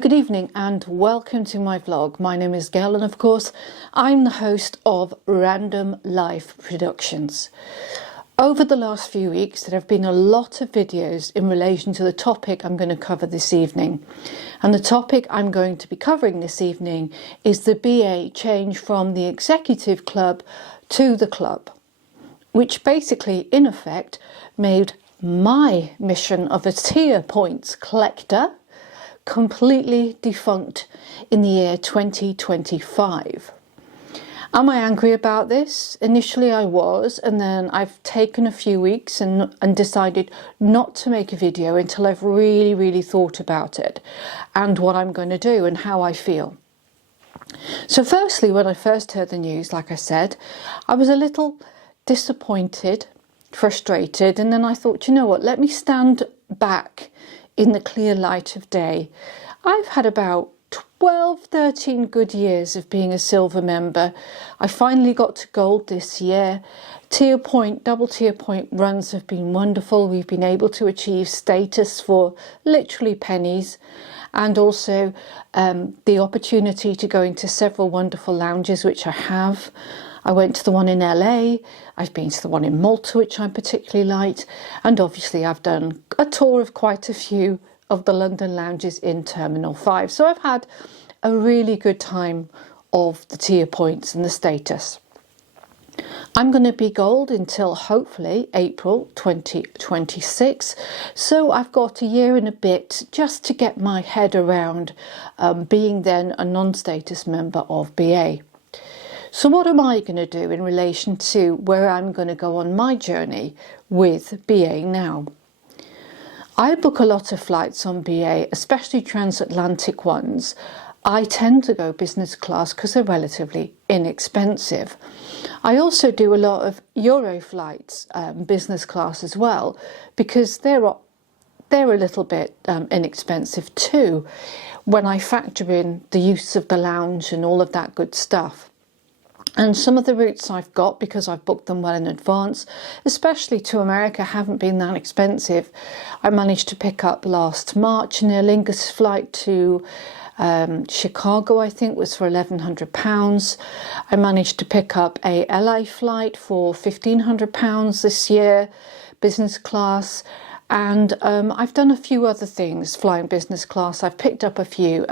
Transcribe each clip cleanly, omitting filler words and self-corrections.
Good evening and welcome to my vlog. My name is Gail and of course I'm the host of Random Life Productions. Over the last few weeks there have been a lot of videos in relation to the topic I'm going to cover this evening. And the topic I'm going to be covering this evening is the BA change from the executive club to the club, which basically in effect made my mission of a tier points collector completely defunct in the year 2025. Am I angry about this? Initially I was, and then I've taken a few weeks and decided not to make a video until I've really thought about it and what I'm going to do and how I feel. So firstly, when I first heard the news, like I said, I was a little disappointed, frustrated, and then I thought, you know what, let me stand back in the clear light of day. I've had about 13 good years of being a silver member. I finally got to gold this year. Double tier point runs have been wonderful. We've been able to achieve status for literally pennies, and also the opportunity to go into several wonderful lounges, which I have. I went to the one in LA, I've been to the one in Malta, which I particularly liked, and obviously I've done a tour of quite a few of the London lounges in Terminal 5. So I've had a really good time of the tier points and the status. I'm going to be gold until hopefully April 2026, so I've got a year and a bit just to get my head around being then a non-status member of BA. So what am I going to do in relation to where I'm going to go on my journey with BA now? I book a lot of flights on BA, especially transatlantic ones. I tend to go business class because they're relatively inexpensive. I also do a lot of Euro flights, business class as well, because they're a little bit inexpensive too, when I factor in the use of the lounge and all of that good stuff. And some of the routes I've got, because I've booked them well in advance, especially to America, haven't been that expensive. I managed to pick up last March an Aer Lingus flight to Chicago, I think, was for £1,100. I managed to pick up a LA flight for £1,500 this year, business class. And I've done a few other things flying business class. I've picked up a few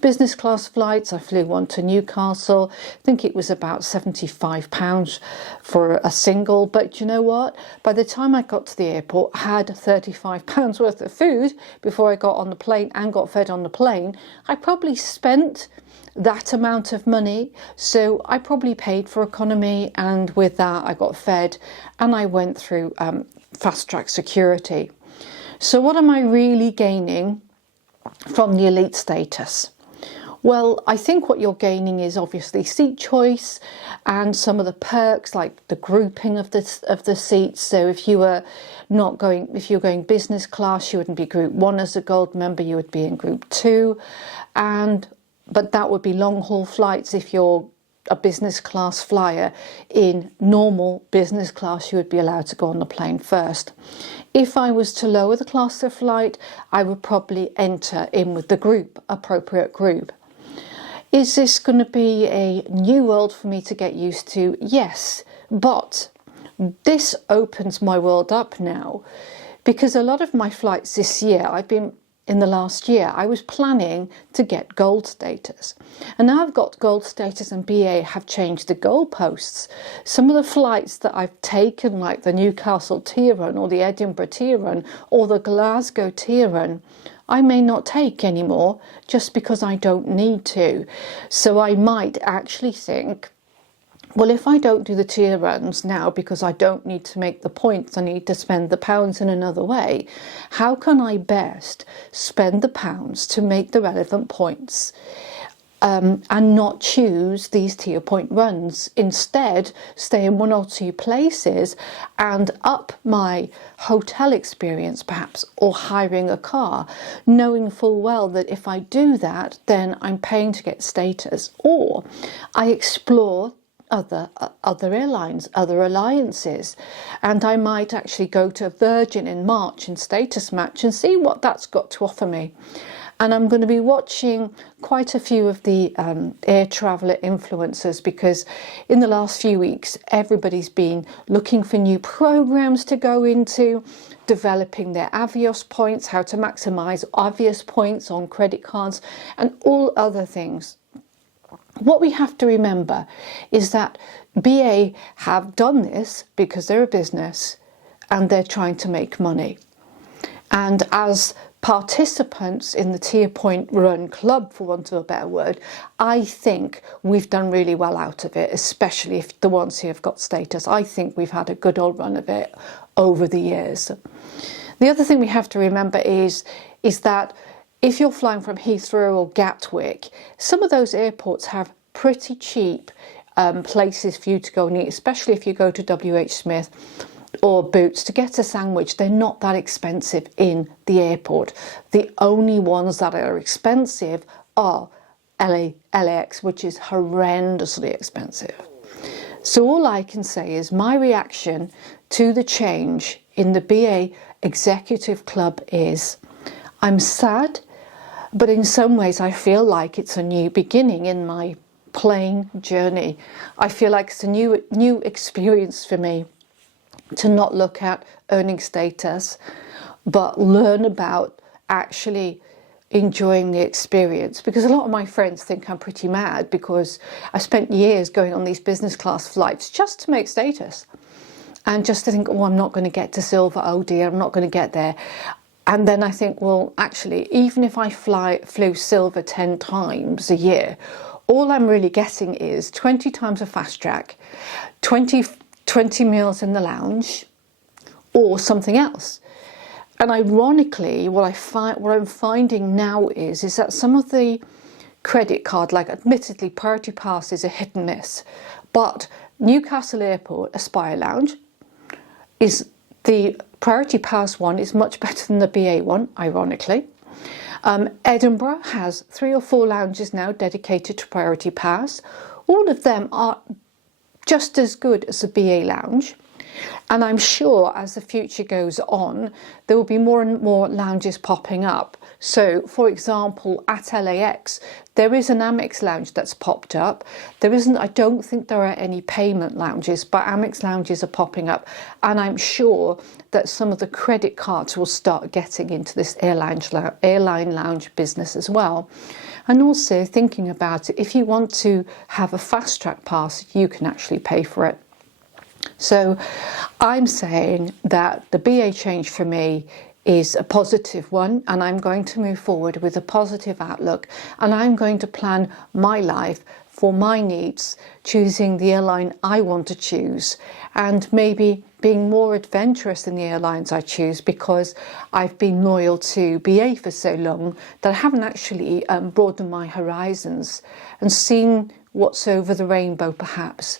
business class flights. I flew one to Newcastle. I think it was about £75 for a single. But you know what? By the time I got to the airport, I had £35 worth of food before I got on the plane and got fed on the plane. I probably spent that amount of money, so I probably paid for economy, and with that I got fed and I went through fast track security. So what am I really gaining from the elite status? Well, I think what you're gaining is obviously seat choice and some of the perks, like the grouping of the seats. So if you're going business class, you wouldn't be group 1 as a gold member, you would be in group 2, but that would be long haul flights. If you're a business class flyer in normal business class, you would be allowed to go on the plane first. If I was to lower the class of flight, I would probably enter in with the appropriate group. Is this going to be a new world for me to get used to? Yes, but this opens my world up now, because a lot of my flights this year, in the last year, I was planning to get gold status. And now I've got gold status and BA have changed the goalposts. Some of the flights that I've taken, like the Newcastle tier run or the Edinburgh tier run or the Glasgow tier run, I may not take anymore just because I don't need to. So I might actually think, well, if I don't do the tier runs now because I don't need to make the points, I need to spend the pounds in another way, how can I best spend the pounds to make the relevant points and not choose these tier point runs? Instead, stay in one or two places and up my hotel experience perhaps, or hiring a car, knowing full well that if I do that, then I'm paying to get status, or I explore other airlines, other alliances, and I might actually go to Virgin in March in status match and see what that's got to offer me. And I'm going to be watching quite a few of the air traveller influencers, because in the last few weeks everybody's been looking for new programs to go into, developing their Avios points, how to maximise Avios points on credit cards and all other things. What we have to remember is that BA have done this because they're a business and they're trying to make money. And as participants in the tier point run club, for want of a better word, I think we've done really well out of it, especially if the ones who have got status. I think we've had a good old run of it over the years. The other thing we have to remember is that if you're flying from Heathrow or Gatwick, some of those airports have pretty cheap places for you to go and eat, especially if you go to WH Smith or Boots to get a sandwich. They're not that expensive in the airport. The only ones that are expensive are LAX, which is horrendously expensive. So all I can say is my reaction to the change in the BA Executive Club is I'm sad, but in some ways I feel like it's a new beginning in my plane journey. I feel like it's a new experience for me to not look at earning status, but learn about actually enjoying the experience. Because a lot of my friends think I'm pretty mad because I spent years going on these business class flights just to make status, and just to think, oh, I'm not going to get to silver, oh dear, I'm not going to get there. And then I think, well, actually, even if I flew silver 10 times a year, all I'm really getting is 20 times a fast track, 20 meals in the lounge, or something else. And ironically, what I'm finding now is that some of the credit card, like admittedly Priority Pass is a hit and miss, but Newcastle Airport Aspire Lounge is the Priority Pass one is much better than the BA one, ironically. Edinburgh has 3 or 4 lounges now dedicated to Priority Pass. All of them are just as good as a BA lounge, and I'm sure as the future goes on there will be more and more lounges popping up. So for example, at LAX there is an Amex lounge that's popped up. I don't think there are any payment lounges, but Amex lounges are popping up, and I'm sure that some of the credit cards will start getting into this airline lounge business as well. And also thinking about it, if you want to have a fast track pass, you can actually pay for it. So I'm saying that the BA change for me is a positive one, and I'm going to move forward with a positive outlook, and I'm going to plan my life for my needs, choosing the airline I want to choose, and maybe being more adventurous in the airlines I choose, because I've been loyal to BA for so long that I haven't actually broadened my horizons and seen what's over the rainbow perhaps.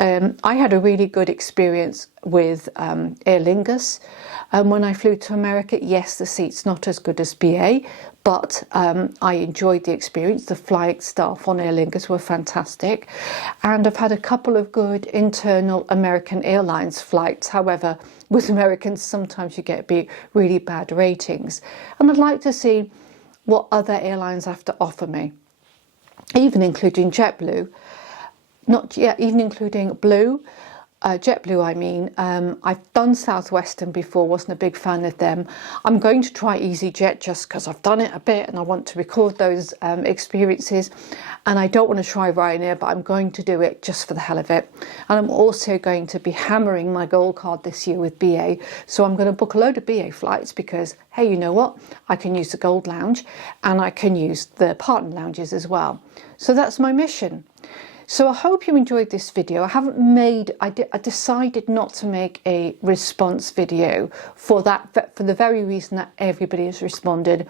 I had a really good experience with Aer Lingus when I flew to America. Yes, the seat's not as good as BA, but I enjoyed the experience. The flight staff on Aer Lingus were fantastic, and I've had a couple of good internal American Airlines flights. However, with Americans sometimes you get really bad ratings, and I'd like to see what other airlines have to offer me, even including JetBlue. Even including Blue, JetBlue I mean. I've done Southwestern before, wasn't a big fan of them. I'm going to try EasyJet just because I've done it a bit and I want to record those experiences. And I don't want to try Ryanair, but I'm going to do it just for the hell of it. And I'm also going to be hammering my gold card this year with BA. So I'm going to book a load of BA flights because, hey, you know what? I can use the Gold Lounge and I can use the partner lounges as well. So that's my mission. So I hope you enjoyed this video. I decided not to make a response video for the very reason that everybody has responded.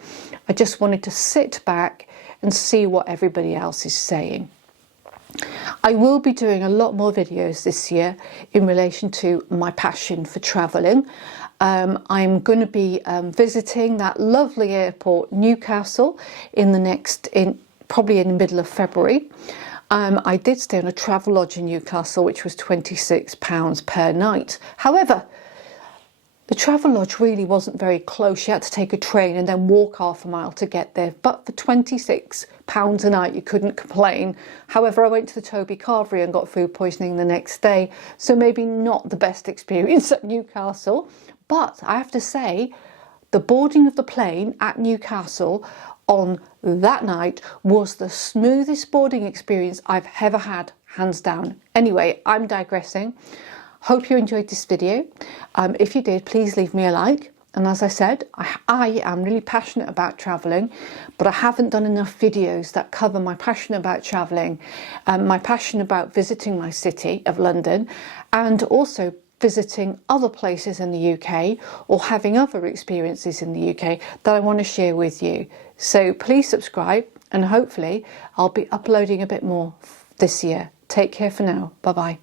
I just wanted to sit back and see what everybody else is saying. I will be doing a lot more videos this year in relation to my passion for travelling. I'm going to be visiting that lovely airport, Newcastle, probably in the middle of February. I did stay on a Travelodge in Newcastle, which was £26 per night. However, The Travelodge really wasn't very close. You had to take a train and then walk half a mile to get there. But for £26 a night, you couldn't complain. However, I went to the Toby Carvery and got food poisoning the next day. So maybe not the best experience at Newcastle. But I have to say, the boarding of the plane at Newcastle on that night was the smoothest boarding experience I've ever had, hands down. Anyway, I'm digressing. Hope you enjoyed this video. If you did, please leave me a like. And as I said, I am really passionate about travelling, but I haven't done enough videos that cover my passion about travelling, my passion about visiting my city of London, and also visiting other places in the UK or having other experiences in the UK that I want to share with you. So please subscribe, and hopefully I'll be uploading a bit more this year. Take care for now. Bye bye.